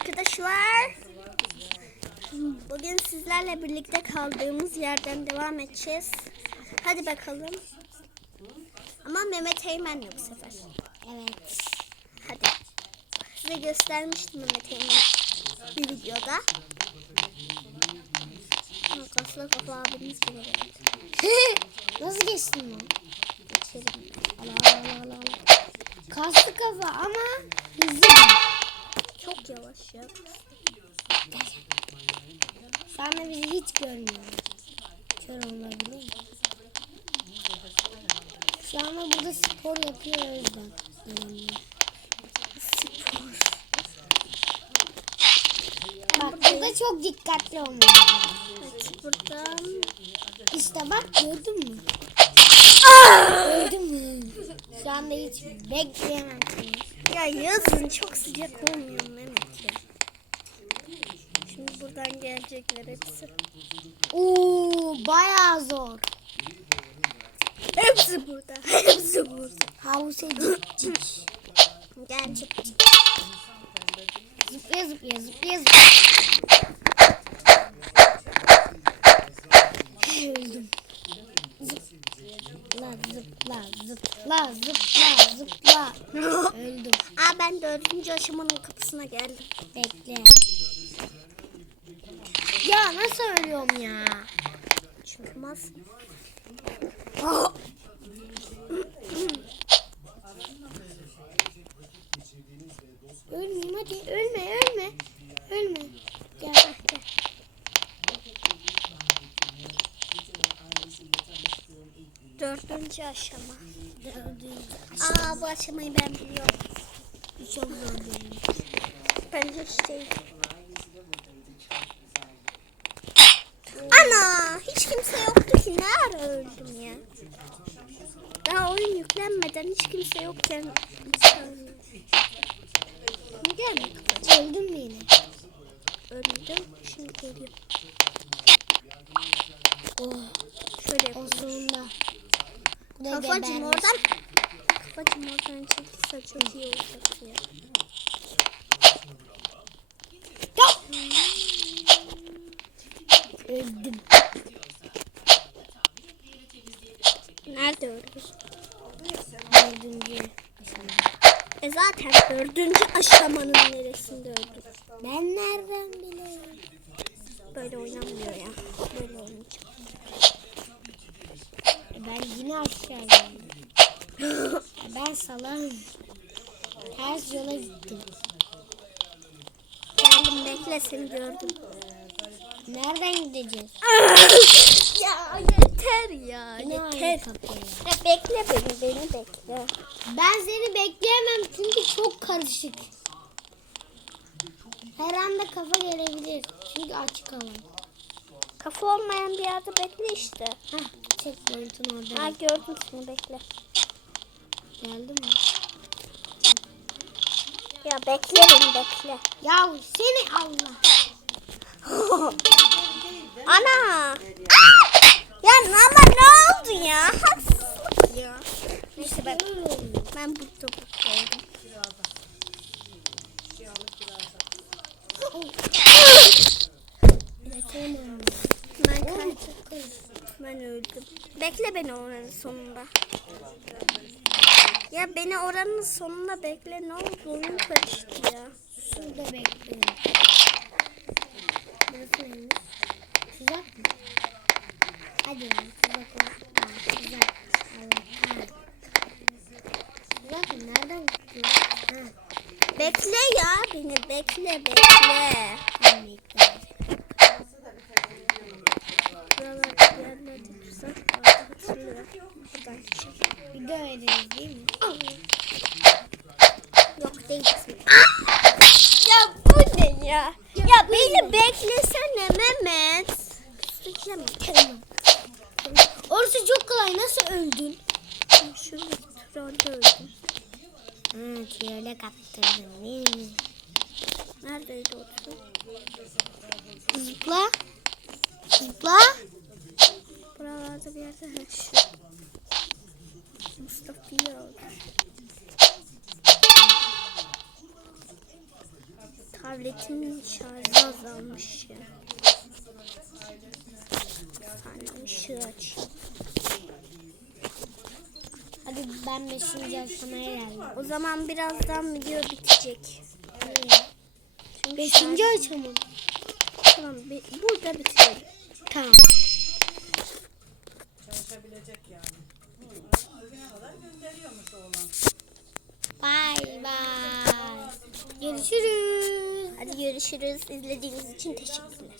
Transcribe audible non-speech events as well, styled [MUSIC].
arkadaşlar. Bugün sizlerle birlikte kaldığımız yerden devam edeceğiz. Hadi bakalım. Ama Mehmet Eymen'le bu sefer. Evet. Hadi. Size göstermiştim Mehmet Eymen'i bir videoda. Ha, Kaslı kafa abimiz geldi. [LAUGHS] Nasıl geçtin lan? Geçelim. Allah Allah Allah. Kaslı kafa ama hızlı. Çok yavaş ya. Şu anda bizi hiç görmüyor. Kör olabilir. Şu anda burada spor yapıyoruz bak. Adamlar. Spor. Bak burada çok dikkatli olmalı. Evet, buradan İşte bak gördün mü? Gördün mü? Şu anda hiç bekleyemezsiniz. Ya yazın çok sıcak olmuyor. Şimdi buradan gelecekler hepsi. Oo bayağı zor. Hepsi burada. Hepsi burada. Havuza gidecek. Gerçek. Zıplaya zıplaya zıplaya zıplaya. Öldüm. Zıpla zıpla zıpla zıpla zıpla. [LAUGHS] Öldüm. Aa ben dördüncü aşamanın kapısına geldim. Bekle. Ya nasıl ölüyorum ya? Çünkü mas. Ölmeyeyim hadi. Ölme ölme. Ölme. Gel. Gel. Dördüncü aşama. Dördüncü. Aa bu aşamayı ben biliyorum. Çok zor değil. Bence hiç değil. Ana hiç kimse yoktu ki nerede öldüm ya. Daha oyun yüklenmeden hiç kimse yokken Gel mi? Öldün mü yine? Öldüm. Şimdi geliyor. Oh. Şöyle yapalım. sonunda. Gebermiş. oradan Kafacığım oradan çekilse çok iyi olacak ya. Yok. Öldüm. Nerede öldüm? Dördüncü. E zaten dördüncü aşamanın neresinde öldüm? Ben nereden bileyim? Böyle oynanmıyor ya. Böyle oynayacak. Ben yine aşağı geldim. ben salağım. Ters yola gittim. Geldim bekle seni gördüm. Nereden gideceğiz? [LAUGHS] ya yeter ya aynı yeter. Ya bekle beni beni bekle. Ben seni bekleyemem çünkü çok karışık. Her anda kafa gelebilir. Çünkü açık alan. Kafa olmayan bir yerde bekle işte. Hah, checkpoint'un orada. Ha gördüm seni bekle. Geldi mi? Ya bekle beni bekle. Ya seni Allah. [GASPS] Ana! Ya ama ne oldu ya? Haksızlık ben, ben. Ben öldüm. Bekle beni oranın sonunda. Ya beni oranın sonunda bekle. Ne oldu? Oyun karıştı ya. Şurada bekliyorum. Nereden gidiyor? Bekle ya beni bekle bekle. bir de öyleriz değil mi? Yok değilsin. Ya bu ne ya? Ya beni beklesene Mehmet. Sıkacağım. Orası çok kolay. Nasıl öldün? Şuradaki trolde öldüm. Ha, tiyole kaptırdın değil mi? Neredeydi o troll? Zıpla. Zıpla. Buralarda bir yerde. Ha şu. Mustafa'yı aldı. Tabletin şarjı azalmış ya. Hani ışığı açayım. Ben beşinci aşamaya geldim. O zaman birazdan video bitecek. Çünkü Beşinci şarj- aşama. Tamam bi- burada bitirelim. Tamam. Çalışabilecek yani. Bay bay. Görüşürüz. Hadi görüşürüz. İzlediğiniz için teşekkürler.